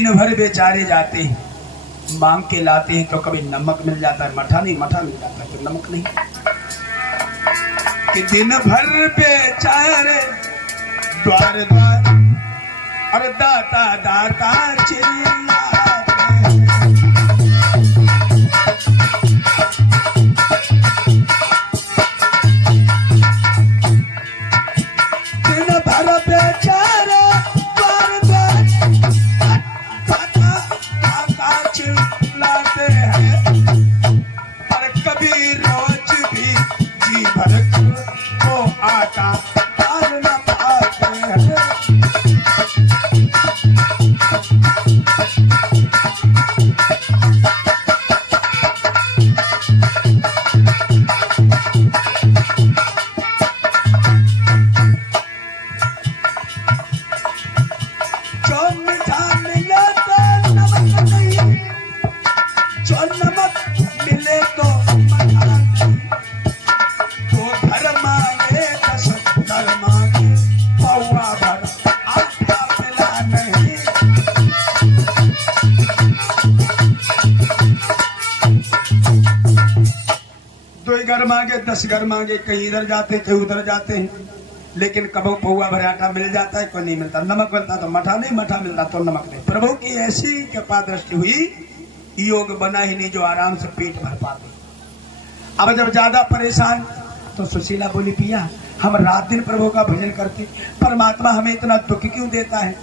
दिन भर बेचारे जाते हैं, मांग के लाते हैं, तो कभी नमक मिल जाता है, मठा नहीं, मठा मिल जाता है तो नमक नहीं। कि दिन भर बेचारे द्वार द्वार और दाता दाता चिल्लाते। दिन भर बेचारे द्वार द्वार दाता दाता चिल्लाते हैं, और कभी रोज भी जी भर को आटा पार न पाते हैं। जो मीठा मिले तो नमक नहीं, जो नमक मिले तो मठा नहीं। तो घर मांगे 10 घर मांगे, पौवा भर आटा मिला नहीं। दो घर मांगे 10 घर मांगे, कहीं इधर जाते कहीं उधर जाते हैं, लेकिन कबो पौवा भर आटा मिल जाता है, कोई नहीं मिलता। नमक मिलता तो मठा नहीं, मठा मिलता तो नमक नहीं। प्रभु की ऐसी कृपा दृष्टि हुई, योग बना ही नहीं जो आराम से पेट भर पाते। अब जब ज्यादा परेशान तो सुशीला बोली, पिया हम रात दिन प्रभु का भजन करते, परमात्मा हमें इतना दुख क्यों देता है।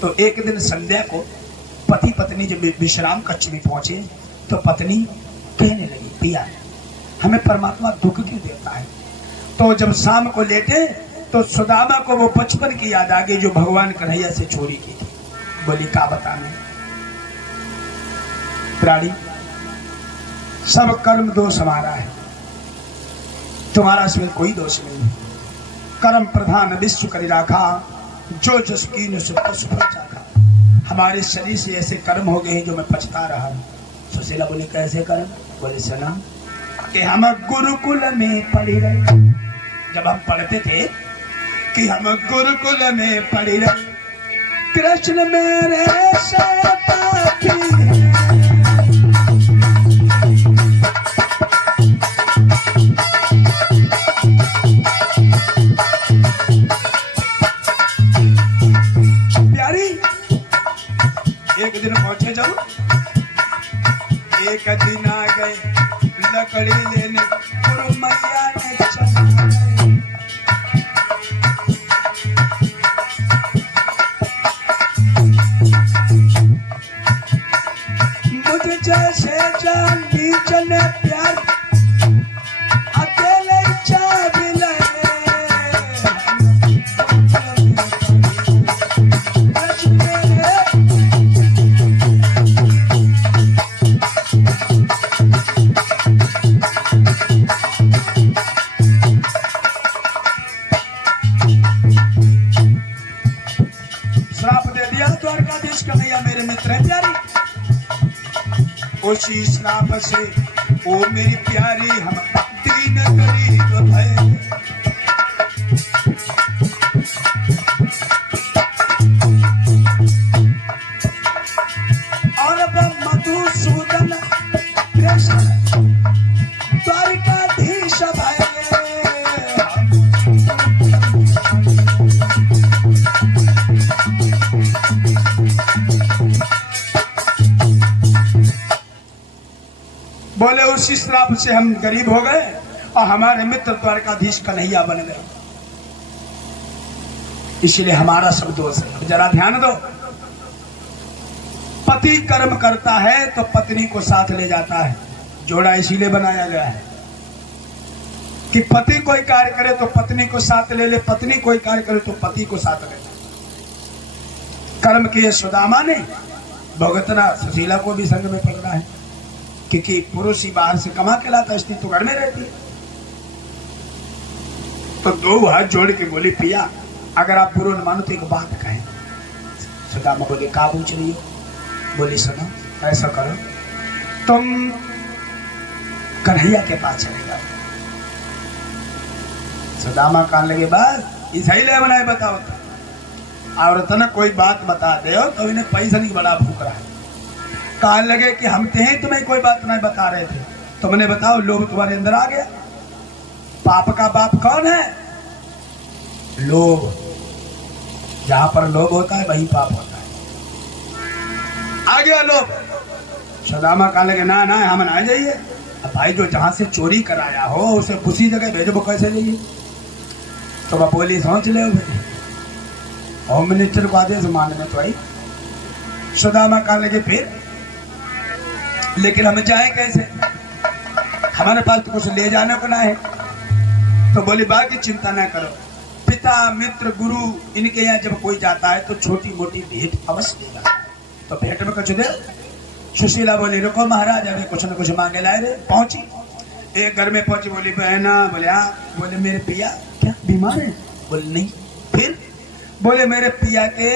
तो एक दिन संध्या को पति पत्नी जब विश्राम कक्ष में पहुंचे तो पत्नी कहने लगी, पिया हमें परमात्मा दुख क्यों देता है। तो जब शाम को लेटे तो सुदामा को वो बचपन की याद आ गई जो भगवान कन्हैया से चोरी की थी। बोली, का बताने प्राणी, सब कर्म दोष हमारा है, तुम्हारा इसमें कोई दोष नहीं। कर्म प्रधान विश्व करी राखा, जो जस कीन सुख सुख चाखा। हमारे शरीर से ऐसे कर्म हो गए हैं जो मैं पछता रहा हूं। सुशीला बोली, कैसे कर्म। बोले, सुना कि हम गुरुकुल में पढ़ी रहे, जब हम पढ़ते थे कि हम गुरुकुल में पढ़ी रहे, कृष्ण मेरे सहपाठी हैं। प्यारी एक दिन पहुंचे जब, एक दिन आ गए लकड़ी लेने, गुरु मैया ने चढ़ाए। मुझे जैसे जान भी चले प्यार, अकेले चाबी ले। श्राप दे दिया द्वारकाधीश कन्हैया मेरे मित्र है प्यारी। उसी श्राप से ओ मेरी प्यारी हम दीन गरीब भय। और अब मधुसूदन कृष्ण द्वारकाधीश भय। बोले, उसी श्राप से हम गरीब हो गए और हमारे मित्र द्वारकाधीश कन्हैया बन गए, इसलिए हमारा सब दोष है। जरा ध्यान दो, पति कर्म करता है तो पत्नी को साथ ले जाता है, जोड़ा इसीलिए बनाया गया है कि पति कोई कार्य करे तो पत्नी को साथ ले ले, पत्नी कोई कार्य करे तो पति को साथ ले। कर्म किए सुदामा ने, भुगतना सुशीला को भी संग में पड़ना है, क्योंकि पुरुष ही बाहर से कमा के लाता, स्त्री तो घर में रहती है। तो दो हाथ जोड़ के बोली, पिया अगर आप बुरा न मानो तो एक बात कहें। सुदामा बोले, का पूछ रही हो। बोली, सुनो ऐसा करो, तुम कन्हैया के पास चले जाओ। सुदामा कहने लगे, बस इसे ही ले बनाए बताओ। औरत ने कोई बात बता दे तो इन्हें पैसा नहीं बड़ा भूख रहा है। कहने लगे कि हम थे तुम्हें कोई बात नहीं बता रहे थे, तुमने बताओ लोभ तुम्हारे अंदर आ गया। पाप का बाप कौन है? लोभ। जहां पर लोभ होता है वही पाप होता है। आ गया लोभ। सुदामा कहने लगे ना ना हम ना जाइए। अब भाई जो जहां से चोरी कराया हो उसे उसी जगह भेजो, वो कैसे जाइए? तो वह बोली सोच ले भाई, होम मिनिस्टर को आदेश मानने तो आई। सुदामा कहने लगे फिर लेकिन हम जाए कैसे, हमारे पास तो कुछ ले जाने को ना है। तो बोली बाकी चिंता ना करो, पिता मित्र गुरु इनके यहाँ जब कोई जाता है तो छोटी मोटी भेंट अवश्य देगा, तो भेंट में कुछ दे। सुशीला बोली रुको महाराज अभी कुछ न कुछ मांगे लाए रे। पहुंची, एक घर में पहुंची, बोली बहना। बोले हाँ। बोले मेरे पिया क्या बीमार है? बोले नहीं। फिर बोले मेरे पिया के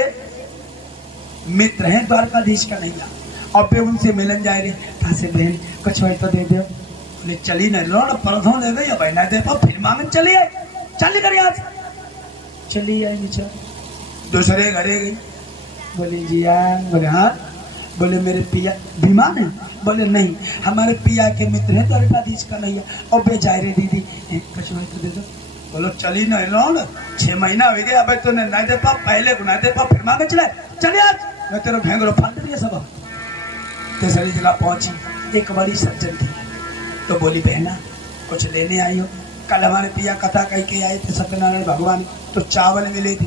मित्र हैं द्वारकाधीश का नैया, और पे उनसे मिलन जाए रे। से बहन कुछ हो तो दे दो। बोले चली नहीं लो ना, परसों दे दे या बहना दे पाओ, फिर मांगन चली आई। चली कर यहाँ चली आई नीचे, दूसरे घरे गई। बोले जी बोले हाँ। बोले मेरे पिया बीमार है? बोले नहीं, हमारे पिया के मित्र हैं द्वारकाधीश का नैया, और बेचाए रे दीदी कुछ हो तो दे दो। बोलो चली नहीं लो ना, 6 महीना हो गया, अब तो नहीं दे पाओ, पहले को नहीं दे पाओ, फिर मांगे चले चले आज मैं तेरे भेंगरो फाल दिया सब। तीसरी जगह पहुंची, एक बड़ी सज्जन थी, तो बोली बहना कुछ लेने आई हो? कल हमारे पिया कथा कह के आए थे सत्यनारायण भगवान, तो चावल मिले थे,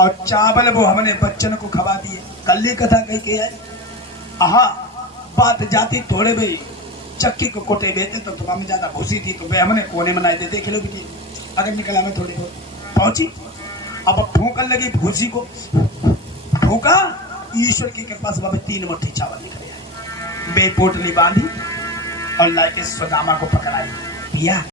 और चावल वो हमने बच्चन को खवा दिए। कल ही कथा कह के आए। हाँ बात जाती थोड़े भाई चक्की को कोटे बेते तो तुम्हारा में ज्यादा भूसी थी, तो वे हमने कोने बनाए थे, देख लो भी अगर निकला मैं थोड़ी बहुत पहुंची। अब फूकन लगी भूसी को, फूका, ईश्वर की कृपा से बाबा 3 मुट्ठी चावल निकले आए। बेपोटली बांधी और लाके सुदामा को पकड़ाई, पिया